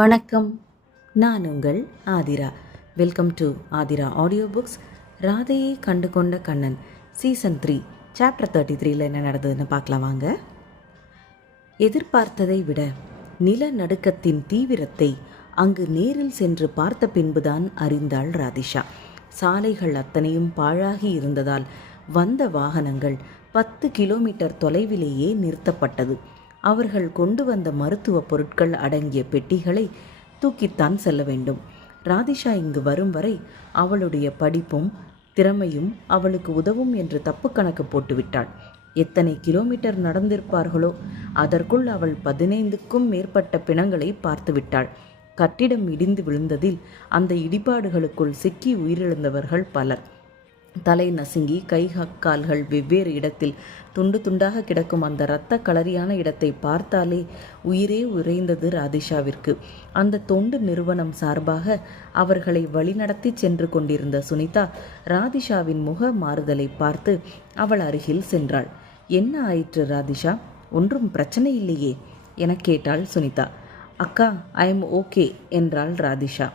வணக்கம். நான் உங்கள் Aathira. Welcome to Aathira audio books. ராதையை கண்டு கொண்ட கண்ணன் சீசன் 3 சாப்டர் 33 என்ன நடந்ததுன்னு பார்க்கலாம் வாங்க. எதிர்பார்த்ததை விட நிலநடுக்கத்தின் தீவிரத்தை அங்கு நேரில் சென்று பார்த்த பின்புதான் அறிந்தாள் ராதிஷா. சாலைகள் அத்தனையும் பாழாகி இருந்ததால் வந்த வாகனங்கள் 10 கிலோமீட்டர் தொலைவிலேயே நிறுத்தப்பட்டது. அவர்கள் கொண்டு வந்த மருத்துவ பொருட்கள் அடங்கிய பெட்டிகளை தூக்கித்தான் செல்ல வேண்டும். ராதிஷா இங்கு வரும் வரை அவளுடைய படிப்பும் திறமையும் அவளுக்கு உதவும் என்று தப்பு கணக்கு போட்டுவிட்டாள். எத்தனை கிலோமீட்டர் நடந்திருப்பார்களோ, அதற்குள் அவள் 15க்கும் மேற்பட்ட பிணங்களை பார்த்துவிட்டாள். கட்டிடம் இடிந்து விழுந்ததில் அந்த இடிபாடுகளுக்குள் சிக்கி உயிரிழந்தவர்கள் பலர். தலை நசுங்கி கை கால்கள் வெவ்வேறு இடத்தில் துண்டு துண்டாக கிடக்கும் அந்த இரத்த களரியான இடத்தை பார்த்தாலே உயிரே உறைந்தது ராதிஷாவிற்கு. அந்த தொண்டு நிறுவனம் சார்பாக அவர்களை வழிநடத்தி சென்று கொண்டிருந்த சுனிதா ராதிஷாவின் முக மாறுதலை பார்த்து அவள் அருகில் சென்றாள். என்ன ஆயிற்று ராதிஷா? ஒன்றும் பிரச்சனை இல்லையே என கேட்டாள் சுனிதா. அக்கா, ஐ எம் ஓகே என்றாள் ராதிஷா.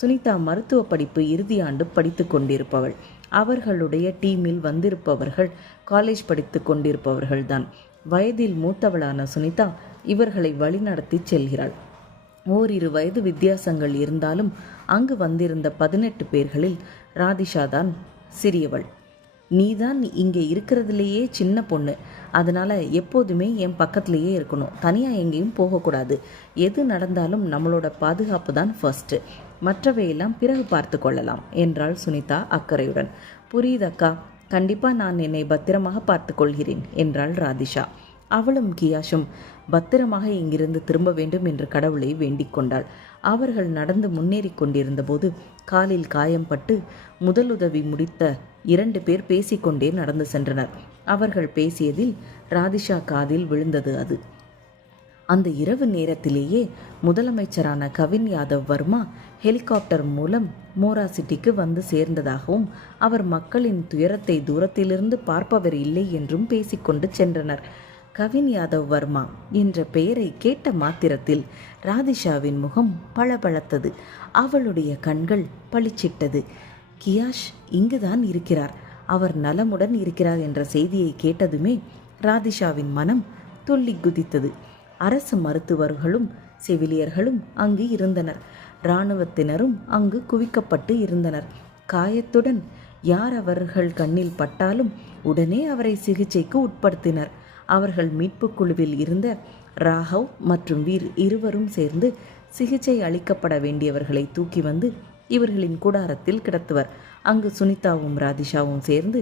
சுனிதா மருத்துவ படிப்பு இறுதி ஆண்டு படித்து கொண்டிருப்பவள். அவர்களுடைய டீமில் வந்திருப்பவர்கள் காலேஜ் படித்து கொண்டிருப்பவர்கள்தான். வயதில் மூத்தவளான சுனிதா இவர்களை வழிநடத்தி செல்கிறாள். ஓரிரு வயது வித்தியாசங்கள் இருந்தாலும் அங்கு வந்திருந்த 18 பேர்களில் ராதிஷா தான் சிறியவள். நீதான் இங்கே இருக்கிறதுலேயே சின்ன பொண்ணு, அதனால் எப்போதுமே என் பக்கத்துலேயே இருக்கணும், தனியாக எங்கேயும் போகக்கூடாது. எது நடந்தாலும் நம்மளோட பாதுகாப்பு தான் ஃபர்ஸ்ட்டு, மற்றவையெல்லாம் பிறகு பார்த்து கொள்ளலாம் என்றாள் சுனிதா அக்கறையுடன். புரியுதக்கா, கண்டிப்பாக நான் என்னை பத்திரமாக பார்த்து கொள்கிறேன் என்றாள் ராதிஷா. அவளும் கியாஷும் பத்திரமாக இங்கிருந்து திரும்ப வேண்டும் என்று கடவுளை வேண்டிக் கொண்டாள். அவர்கள் நடந்து முன்னேறி கொண்டிருந்த போது காலில் காயம்பட்டு முதலுதவி முடித்த 2 பேர் பேசிக்கொண்டே நடந்து சென்றனர். அவர்கள் பேசியதில் ராதிஷா காதில் விழுந்தது அது. அந்த இரவு நேரத்திலேயே முதலமைச்சரான கவின் யாதவ் வர்மா ஹெலிகாப்டர் மூலம் மோரா சிட்டிக்கு வந்து சேர்ந்ததாகவும் அவர் மக்களின் துயரத்தை தூரத்திலிருந்து பார்ப்பவர் இல்லை என்றும் பேசிக்கொண்டு சென்றனர். கவின் யாதவ் வர்மா என்ற பெயரை கேட்ட மாத்திரத்தில் ராதிஷாவின் முகம் பளபளத்தது. அவளுடைய கண்கள் பளிச்சிட்டது. கியாஷ் இங்குதான் இருக்கிறார், அவர் நலமுடன் இருக்கிறார் என்ற செய்தியை கேட்டதுமே ராதிஷாவின் மனம் துள்ளி குதித்தது. அரசு மருத்துவர்களும் செவிலியர்களும் அங்கு இருந்தனர். இராணுவத்தினரும் அங்கு குவிக்கப்பட்டு இருந்தனர். காயத்துடன் யார் அவர்கள் கண்ணில் பட்டாலும் உடனே அவரை சிகிச்சைக்கு உட்படுத்தினர். அவர்கள் மீட்பு குழுவில் இருந்த ராகவ் மற்றும் வீர் இருவரும் சேர்ந்து சிகிச்சை அளிக்கப்பட வேண்டியவர்களை தூக்கி வந்து இவர்களின் கூடாரத்தில் கிடத்துவர். அங்கு சுனிதாவும் ராதிஷாவும் சேர்ந்து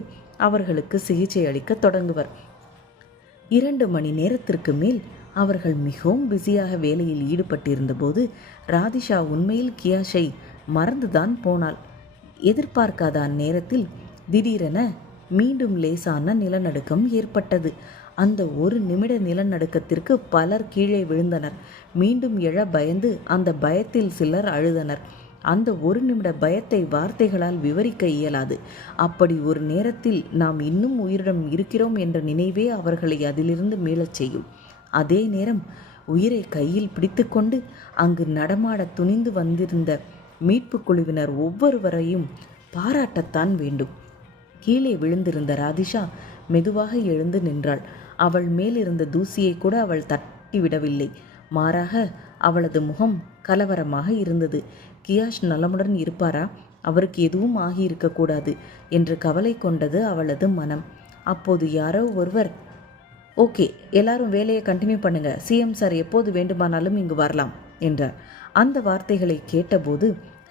அவர்களுக்கு சிகிச்சை அளிக்க தொடங்குவர். 2 மணி நேரத்திற்கு மேல் அவர்கள் மிகவும் பிஸியாக வேலையில் ஈடுபட்டிருந்த போது ராதிஷா உண்மையில் கியாஷை மறந்துதான் போனாள். எதிர்பார்க்காத அந்நேரத்தில் திடீரென மீண்டும் லேசான நிலநடுக்கம் ஏற்பட்டது. அந்த 1 நிமிட நிலநடுக்கத்திற்கு பலர் கீழே விழுந்தனர். மீண்டும் எழ பயந்து அந்த பயத்தில் சிலர் அழுதனர். அந்த 1 நிமிட பயத்தை வார்த்தைகளால் விவரிக்க இயலாது. அப்படி ஒரு நேரத்தில் நாம் இன்னும் உயிருடன் இருக்கிறோம் என்ற நினைவே அவர்களை அதிலிருந்து மீளச் செய்யும். அதே நேரம் உயிரை கையில் பிடித்து கொண்டு அங்கு நடமாட துணிந்து வந்திருந்த மீட்பு குழுவினர் ஒவ்வொருவரையும் பாராட்டத்தான் வேண்டும். கீழே விழுந்திருந்த ராதிஷா மெதுவாக எழுந்து நின்றாள். அவள் மேலிருந்த தூசியை கூட அவள் தட்டிவிடவில்லை. மாறாக அவளது முகம் கலவரமாக இருந்தது. கியாஷ் நலமுடன் இருப்பாரா? அவருக்கு எதுவும் ஆகியிருக்கக்கூடாது என்று கவலை கொண்டது அவளது மனம். அப்போது யாரோ ஒருவர், ஓகே, எல்லாரும் வேலையை கண்டினியூ பண்ணுங்க, சிஎம் சார் எப்போது வேண்டுமானாலும் இங்கு வரலாம் என்றார். அந்த வார்த்தைகளை கேட்டபோது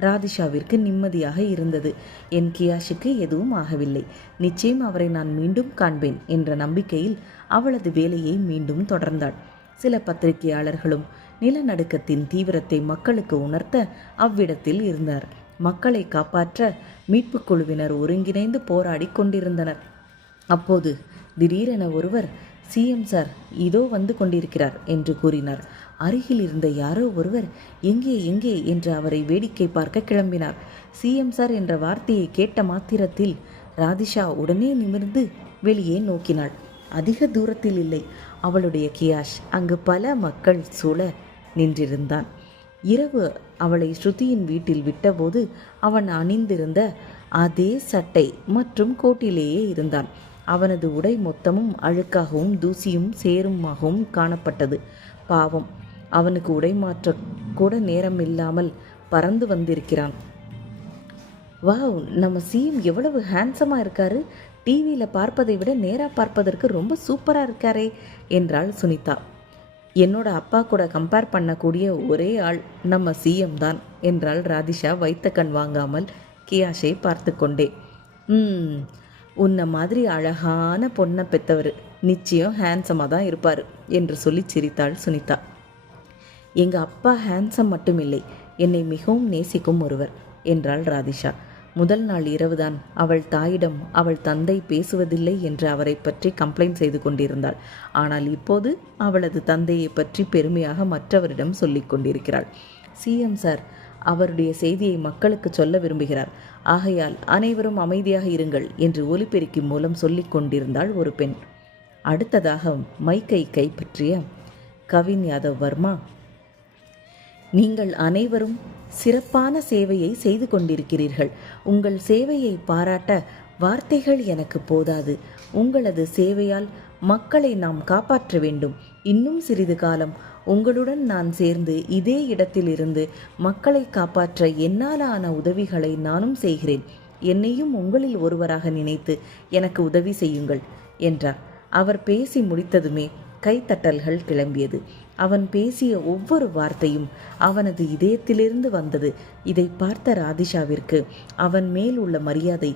ராதிஷாவிற்கு நிம்மதியாக இருந்தது. என் கியாஷுக்கு எதுவும் ஆகவில்லை, நிச்சயம் அவரை நான் மீண்டும் காண்பேன் என்ற நம்பிக்கையில் அவளது வேலையை மீண்டும் தொடர்ந்தாள். சில பத்திரிகையாளர்களும் நிலநடுக்கத்தின் தீவிரத்தை மக்களுக்கு உணர்த்த அவ்விடத்தில் இருந்தார். மக்களை காப்பாற்ற மீட்பு குழுவினர் ஒருங்கிணைந்து போராடி கொண்டிருந்தனர். அப்போது திடீரென ஒருவர், சிஎம் சார் இதோ வந்து கொண்டிருக்கிறார் என்று கூறினார். அருகில் இருந்த யாரோ ஒருவர் எங்கே எங்கே என்று அவரை வேடிக்கை பார்க்க கிளம்பினார். சிஎம் சார் என்ற வார்த்தையை கேட்ட மாத்திரத்தில் ராதிஷா உடனே நிமிர்ந்து வெளியே நோக்கினாள். அதிக தூரத்தில் இல்லை, அவளுடைய கியாஷ் அங்கு பல மக்கள் சூழ நின்றிருந்தான். இரவு அவளை ஸ்ருதியின் வீட்டில் விட்டபோது அவன் அணிந்திருந்த அதே சட்டை மற்றும் கோட்டிலேயே இருந்தான். அவனது உடை மொத்தமும் அழுக்காகவும் தூசியும் சேருமாகவும் காணப்பட்டது. பாவம், அவனுக்கு உடை மாற்ற கூட நேரம் இல்லாமல் பறந்து வந்திருக்கிறான். வாவ், நம்ம சிஎம் எவ்வளவு ஹேண்ட்ஸமாக இருக்காரு! டிவியில் பார்ப்பதை விட நேராக பார்ப்பதற்கு ரொம்ப சூப்பராக இருக்காரே என்றாள் சுனிதா. என்னோட அப்பா கூட கம்பேர் பண்ணக்கூடிய ஒரே ஆள் நம்ம சிஎம் தான் என்றாள் ராதிஷா வைத்த கண் வாங்காமல் கியாஷை பார்த்து கொண்டே. உன்னை மாதிரி அழகான பொண்ணை பெற்றவர் நிச்சயம் ஹேண்ட்ஸமாக தான் இருப்பார் என்று சொல்லி சிரித்தாள் சுனிதா. எங்கள் அப்பா ஹேண்ட்ஸம் மட்டுமில்லை, என்னை மிகவும் நேசிக்கும் ஒருவர் என்றாள் ராதிஷா. முதல் நாள் இரவுதான் அவள் தாயிடம் அவள் தந்தை பேசுவதில்லை என்று அவரை பற்றி கம்ப்ளைண்ட் செய்து கொண்டிருந்தாள். ஆனால் இப்போது அவளது தந்தையை பற்றி பெருமையாக மற்றவரிடம் சொல்லிக் கொண்டிருக்கிறாள். சிஎம் சார் அவருடைய செய்தியை மக்களுக்கு சொல்ல விரும்புகிறார், ஆகையால் அனைவரும் அமைதியாக இருங்கள் என்று ஒலிபெருக்கி மூலம் சொல்லிக் கொண்டிருந்தாள் ஒரு பெண். அடுத்ததாக மைக்கை கைப்பற்றிய கவின் யாதவ் வர்மா, நீங்கள் அனைவரும் சிறப்பான சேவையை செய்து கொண்டிருக்கிறீர்கள். உங்கள் சேவையை பாராட்ட வார்த்தைகள் எனக்கு போதாது. உங்களது சேவையால் மக்களை நாம் காப்பாற்ற வேண்டும். இன்னும் சிறிது காலம் உங்களுடன் நான் சேர்ந்து இதே இடத்திலிருந்து மக்களை காப்பாற்ற என்னாலான உதவிகளை நானும் செய்கிறேன். என்னையும் உங்களில் ஒருவராக நினைத்து எனக்கு உதவி செய்யுங்கள் என்றார். அவர் பேசி முடித்ததுமே கைத்தட்டல்கள் கிளம்பியது. அவன் பேசிய ஒவ்வொரு வார்த்தையும் அவனது இதயத்திலிருந்து வந்தது. இதை பார்த்த ராதிஷாவிற்கு அவன் மேல் உள்ள மரியாதை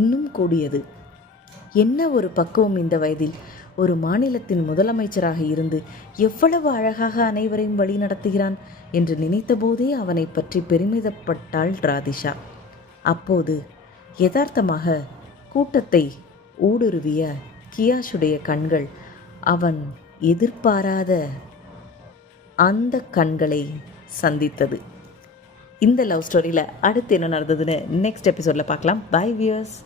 இன்னும் கூடியது. என்ன ஒரு பக்குவம்! இந்த வயதில் ஒரு மாநிலத்தின் முதலமைச்சராக இருந்து எவ்வளவு அழகாக அனைவரையும் வழி நடத்துகிறான் என்று நினைத்தபோதே அவனை பற்றி பெருமிதப்பட்டாள் ராதிஷா. அப்போது யதார்த்தமாக கூட்டத்தை ஊடுருவிய கியாஷுடைய கண்கள் அவன் எதிர்பாராத அந்த கண்களை சந்தித்தது. இந்த லவ் ஸ்டோரியில் அடுத்து என்ன நடந்ததுன்னு நெக்ஸ்ட் எபிசோடில் பார்க்கலாம். Bye wears.